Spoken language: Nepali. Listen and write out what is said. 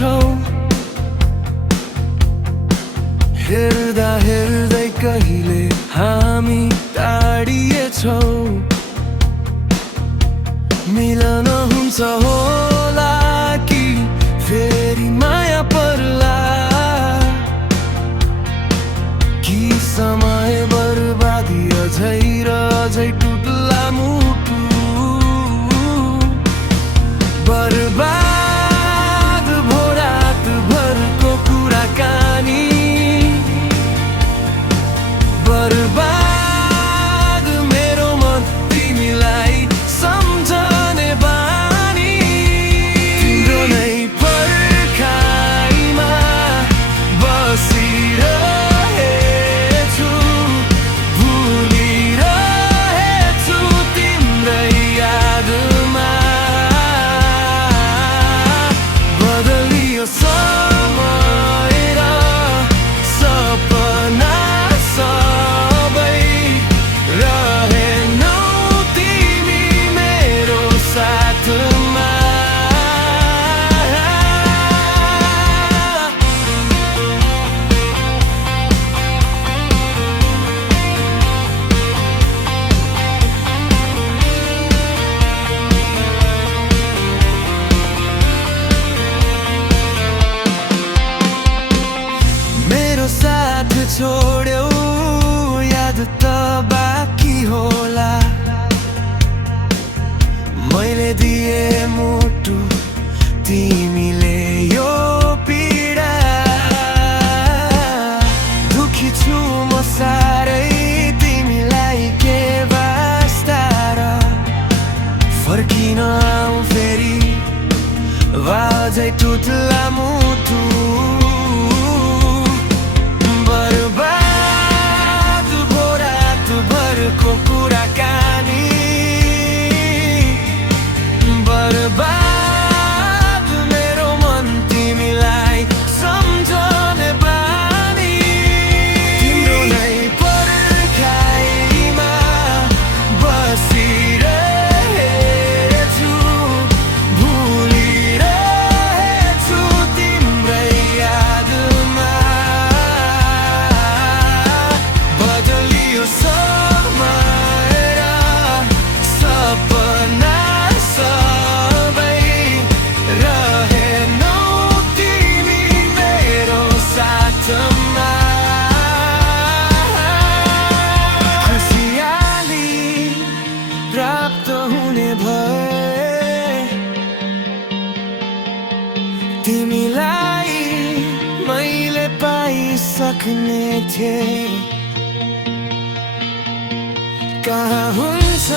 छौ। हेर्दा हेर्दै कहिले हामी टाढिएछौ। मिलन हुन्छ होला कि फेरि माया पर्ला, कि समय बर्बादी अझै र अझै टुट्ला मुटु। बर्बाद भो रात भरको कुराकानी, बर्बाद मेरो मन तिमीलाई सम्झने बानी। तिम्रो नै पर्खाइमा बसिरहेछु, भुलिरहेछु तिम्रै यादमा। बदलियो समय र सपना सबै, रहेनौ तिमी मेरो साथमा। मेरो साथ छोड्यौ, याद त बाँकी होला। मैले दिए मुटु तिमीले यो पीडा। दुखी छु म साह्रै तिमीलाई के वास्ता र। फर्किन आऊ फेरि अझै टुट्ला मुटु। बर्बाद भो रात भरको कुराकानी, बर्बाद मेरो मन तिमीलाई सम्झने बानी। तिम्रो नै पर्खाइमा बसिरहेछु, भुलिरहेछु तिम्रै यादमा। बदलियो समय र सपना सबै, रहेनौ तिमी मेरो साथमा। खुसियाली प्राप्त हुने भए तिमीलाई मैले पाइसक्ने थिएँ। कहाँ हुन्छ